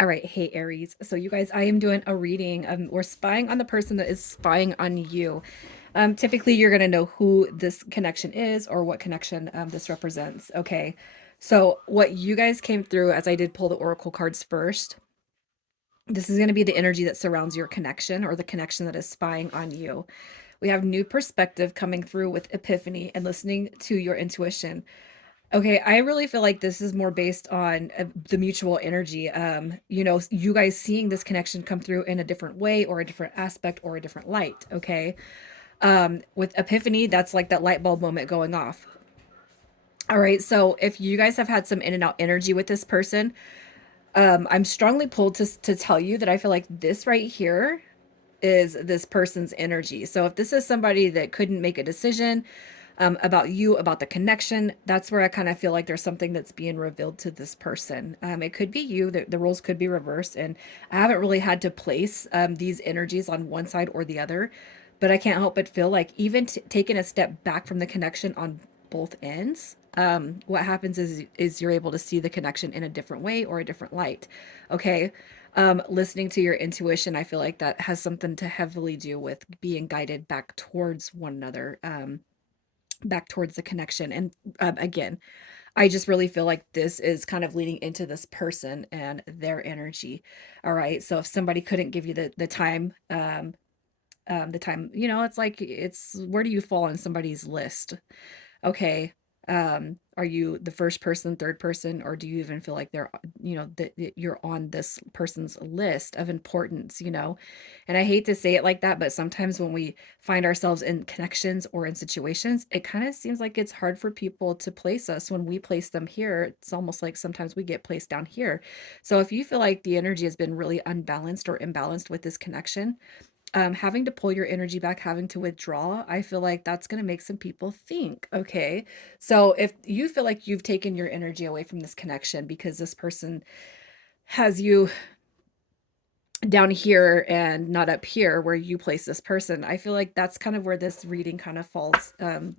All right, hey Aries. So you guys, I am doing a reading. We're spying on the person that is spying on you. Typically, you're gonna know who this connection is or what connection this represents. Okay, so what you guys came through as I did pull the oracle cards first. This is going to be the energy that surrounds your connection or the connection that is spying on you. We have new perspective coming through with epiphany and listening to your intuition. Okay, I really feel like this is more based on the mutual energy. You guys seeing this connection come through in a different way or a different aspect or a different light. Okay. With epiphany, that's like that light bulb moment going off. All right. So if you guys have had some in and out energy with this person, I'm strongly pulled to tell you that I feel like this right here is this person's energy. So if this is somebody that couldn't make a decision about you, about the connection, that's where I kind of feel like there's something that's being revealed to this person. It could be you, the roles could be reversed. And I haven't really had to place these energies on one side or the other, but I can't help but feel like even taking a step back from the connection on both ends, what happens is you're able to see the connection in a different way or a different light. Okay. Listening to your intuition, I feel like that has something to heavily do with being guided back towards one another, back towards the connection. And again, I just really feel like this is kind of leading into this person and their energy. All right. So if somebody couldn't give you the time, it's like it's where do you fall on somebody's list? Okay. Are you the first person, third person, or do you even feel like that you're on this person's list of importance? And I hate to say it like that, but sometimes when we find ourselves in connections or in situations, it kind of seems like it's hard for people to place us. When we place them here, it's almost like sometimes we get placed down here. So if you feel like the energy has been really unbalanced or imbalanced with this connection, having to pull your energy back, having to withdraw, I feel like that's going to make some people think. Okay. So if you feel like you've taken your energy away from this connection because this person has you down here and not up here where you place this person, I feel like that's kind of where this reading kind of falls in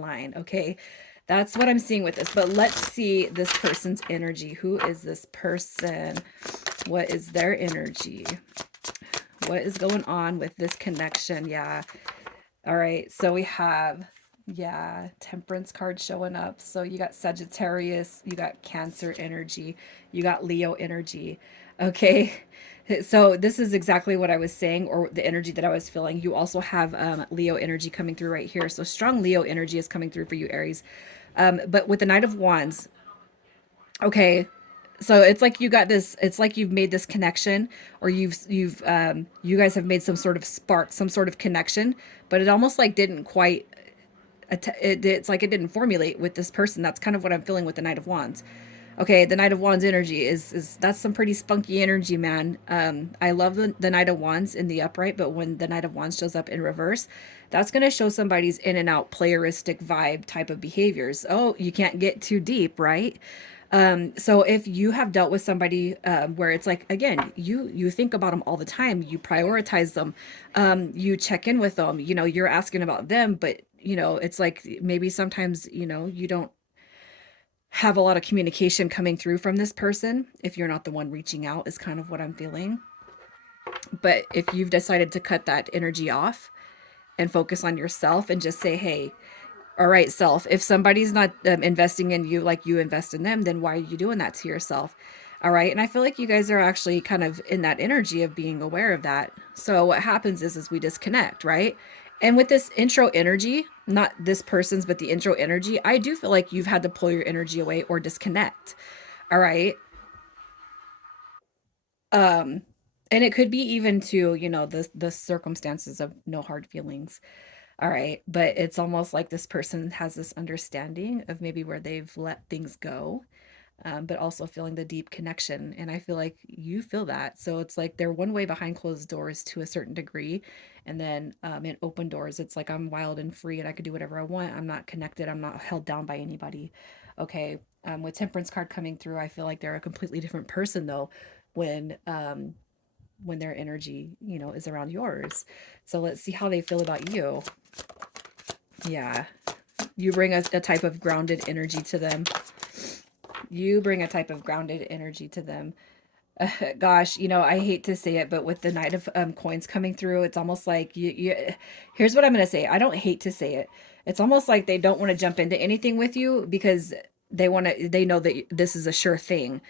line. Okay. That's what I'm seeing with this. But let's see this person's energy. Who is this person? What is their energy? What is going on with this connection? Yeah. All right. So we have, yeah, Temperance card showing up. So you got Sagittarius, you got Cancer energy, you got Leo energy. Okay. So this is exactly what I was saying, or the energy that I was feeling. You also have Leo energy coming through right here. So strong Leo energy is coming through for you, Aries. But with the Knight of Wands, okay, so it's like you got this, it's like you've made this connection, or you guys have made some sort of spark, some sort of connection, but it almost like didn't quite it's like it didn't formulate with this person. That's kind of what I'm feeling with the Knight of Wands. Okay, the Knight of Wands energy is that's some pretty spunky energy, man. I love the Knight of Wands in the upright, but when the Knight of Wands shows up in reverse, that's going to show somebody's in and out playeristic vibe type of behaviors. Oh, you can't get too deep, right? So if you have dealt with somebody where it's like, again, you think about them all the time, you prioritize them, you check in with them, you're asking about them, but it's like maybe sometimes you don't have a lot of communication coming through from this person if you're not the one reaching out, is kind of what I'm feeling. But if you've decided to cut that energy off and focus on yourself and just say, hey, all right, self, if somebody's not investing in you like you invest in them, then why are you doing that to yourself? All right. And I feel like you guys are actually kind of in that energy of being aware of that. So what happens is we disconnect, right? And with this intro energy, not this person's, but the intro energy, I do feel like you've had to pull your energy away or disconnect. All right. Um, and it could be even to, the circumstances of no hard feelings. All right. But it's almost like this person has this understanding of maybe where they've let things go, but also feeling the deep connection. And I feel like you feel that. So it's like they're one way behind closed doors to a certain degree. And then in open doors, it's like I'm wild and free and I could do whatever I want. I'm not connected. I'm not held down by anybody. Okay. With Temperance card coming through, I feel like they're a completely different person though when when their energy, is around yours. So let's see how they feel about you. Yeah. You bring a type of grounded energy to them. You bring a type of grounded energy to them. Gosh, I hate to say it, but with the Knight of Coins coming through, it's almost like here's what I'm going to say. I don't hate to say it. It's almost like they don't want to jump into anything with you because they know that this is a sure thing.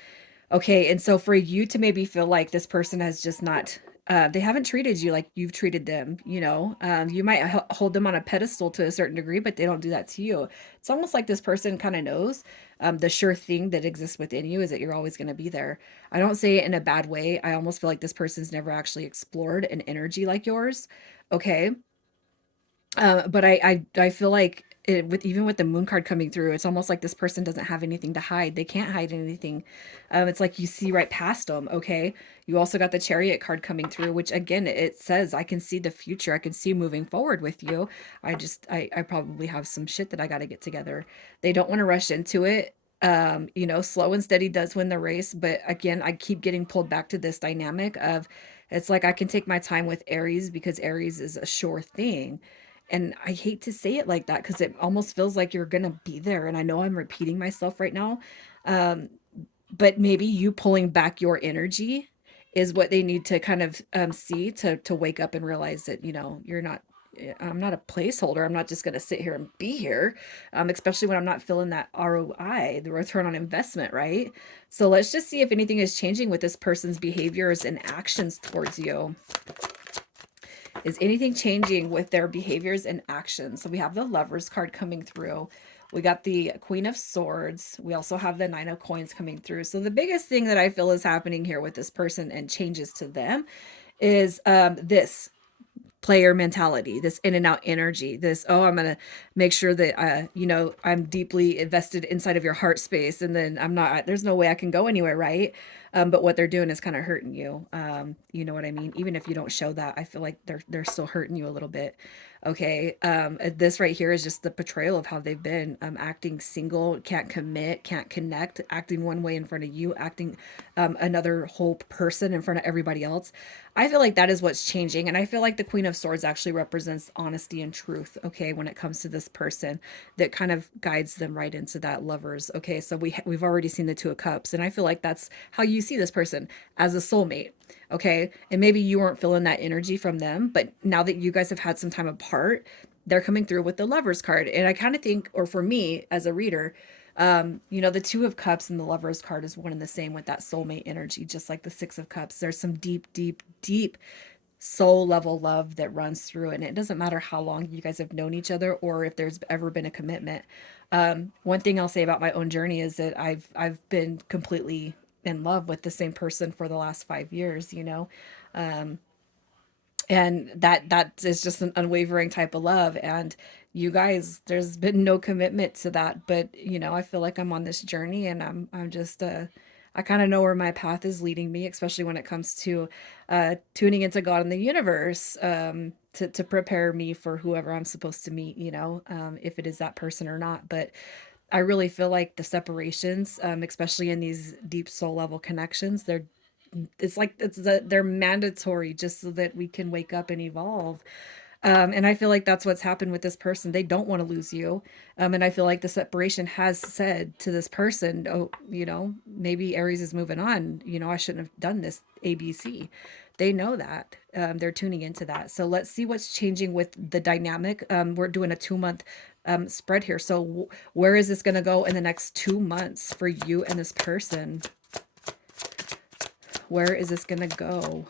Okay, and so for you to maybe feel like this person has just not, they haven't treated you like you've treated them, you might hold them on a pedestal to a certain degree, but they don't do that to you. It's almost like this person kind of knows the sure thing that exists within you is that you're always going to be there. I don't say it in a bad way. I almost feel like this person's never actually explored an energy like yours. Okay. But I feel like with even with the moon card coming through, it's almost like this person doesn't have anything to hide. They can't hide anything. It's like you see right past them. Okay. You also got the chariot card coming through, which again, it says, I can see the future. I can see moving forward with you. I probably have some shit that I got to get together. They don't want to rush into it. Slow and steady does win the race. But again, I keep getting pulled back to this dynamic of it's like I can take my time with Aries because Aries is a sure thing. And I hate to say it like that because it almost feels like you're going to be there. And I know I'm repeating myself right now. Um, but maybe you pulling back your energy is what they need to kind of see to wake up and realize that, you're not, I'm not a placeholder. I'm not just going to sit here and be here, especially when I'm not feeling that ROI, the return on investment, right? So let's just see if anything is changing with this person's behaviors and actions towards you. Is anything changing with their behaviors and actions? So we have the Lovers card coming through. We got the Queen of Swords. We also have the Nine of Coins coming through. So the biggest thing that I feel is happening here with this person and changes to them is this player mentality, this in and out energy, this, oh, I'm going to make sure that, I'm deeply invested inside of your heart space. And then there's no way I can go anywhere. Right. But what they're doing is kind of hurting you. You know what I mean? Even if you don't show that, I feel like they're still hurting you a little bit. Okay. This right here is just the portrayal of how they've been, acting single, can't commit, can't connect, acting one way in front of you, acting, another whole person in front of everybody else. I feel like that is what's changing. And I feel like the Queen of Swords actually represents honesty and truth. Okay. When it comes to this person that kind of guides them right into that lovers. Okay. So we've already seen the Two of Cups. And I feel like that's how you see this person, as a soulmate. Okay. And maybe you weren't feeling that energy from them, but now that you guys have had some time apart, they're coming through with the lovers card. And I kind of think, or for me as a reader, the Two of Cups and the Lovers card is one and the same with that soulmate energy, just like the Six of Cups. There's some deep, deep, deep soul level love that runs through it. And it doesn't matter how long you guys have known each other or if there's ever been a commitment. One thing I'll say about my own journey is that I've been completely in love with the same person for the last 5 years, and that is just an unwavering type of love. And you guys, there's been no commitment to that, but I feel like I'm on this journey, and I'm just I kind of know where my path is leading me, especially when it comes to tuning into God and the universe, to prepare me for whoever I'm supposed to meet, if it is that person or not. But I really feel like the separations, especially in these deep soul level connections, they're mandatory just so that we can wake up and evolve. And I feel like that's what's happened with this person. They don't want to lose you. And I feel like the separation has said to this person, oh, maybe Aries is moving on. I shouldn't have done this ABC. They know that. They're tuning into that. So let's see what's changing with the dynamic. We're doing a 2 month spread here. So where is this going to go in the next 2 months for you and this person? Where is this going to go?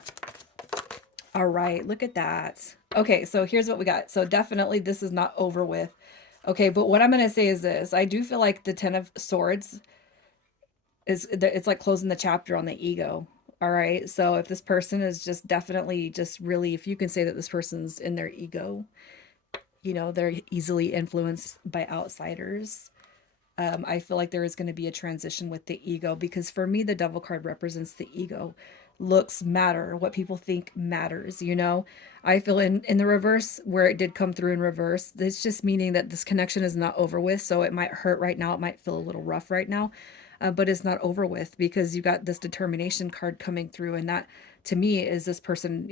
All right, look at that. Okay, so here's what we got. So definitely this is not over with. Okay, but what I'm going to say is this. I do feel like the Ten of Swords it's like closing the chapter on the ego. All right, so if this person is just definitely just really, if you can say that this person's in their ego, they're easily influenced by outsiders. I feel like there is going to be a transition with the ego, because for me, the Devil card represents the ego. Looks matter. What people think matters. I feel in the reverse, where it did come through in reverse, it's just meaning that this connection is not over with. So it might hurt right now. It might feel a little rough right now, but it's not over with, because you got this determination card coming through. And that to me is this person,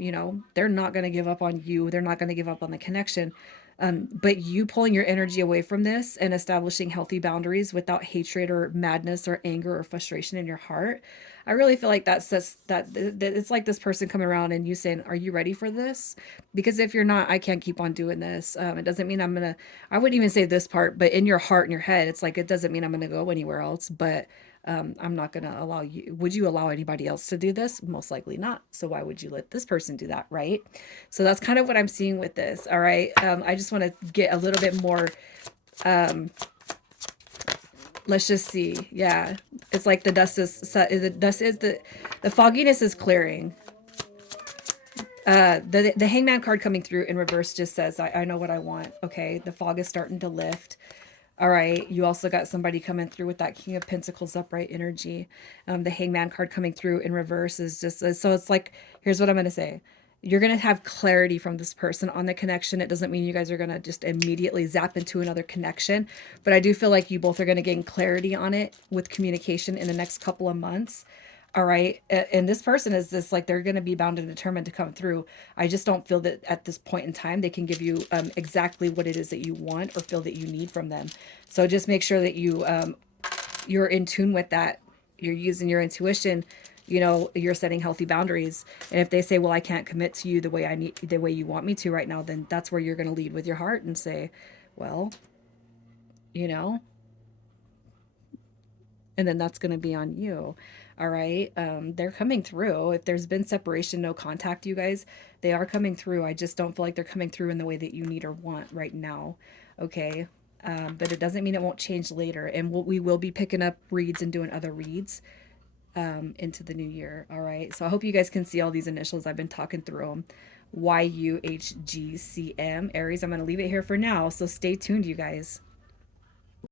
they're not going to give up on you. They're not going to give up on the connection. But you pulling your energy away from this and establishing healthy boundaries without hatred or madness or anger or frustration in your heart, I really feel like that says that it's like this person coming around and you saying, "Are you ready for this?" Because if you're not, I can't keep on doing this. It doesn't mean I'm gonna. I wouldn't even say this part, but in your heart and your head, it's like it doesn't mean I'm gonna go anywhere else. But I'm not gonna allow you. Would you allow anybody else to do this? Most likely not. So why would you let this person do that, right? So that's kind of what I'm seeing with this. All right. I just want to get a little bit more. Um, let's just see. Yeah, it's like the fogginess is clearing. The hangman card coming through in reverse just says, I know what I want. Okay, the fog is starting to lift. All right, you also got somebody coming through with that King of Pentacles upright energy. The Hangman card coming through in reverse is just so it's like, here's what I'm going to say. You're going to have clarity from this person on the connection. It doesn't mean you guys are going to just immediately zap into another connection, but I do feel like you both are going to gain clarity on it with communication in the next couple of months. All right. And this person is just like, they're going to be bound and determined to come through. I just don't feel that at this point in time they can give you exactly what it is that you want or feel that you need from them. So just make sure that you're in tune with that. You're using your intuition. You know, you're setting healthy boundaries. And if they say, well, I can't commit to you the way you want me to right now, then that's where you're going to lead with your heart and say, well, you know, and then that's going to be on you. All right. They're coming through. If there's been separation, no contact, you guys, they are coming through. I just don't feel like they're coming through in the way that you need or want right now. Okay. But it doesn't mean it won't change later. And we will be picking up reads and doing other reads into the new year. All right. So I hope you guys can see all these initials. I've been talking through them. YUHGCM. Aries, I'm going to leave it here for now. So stay tuned, you guys.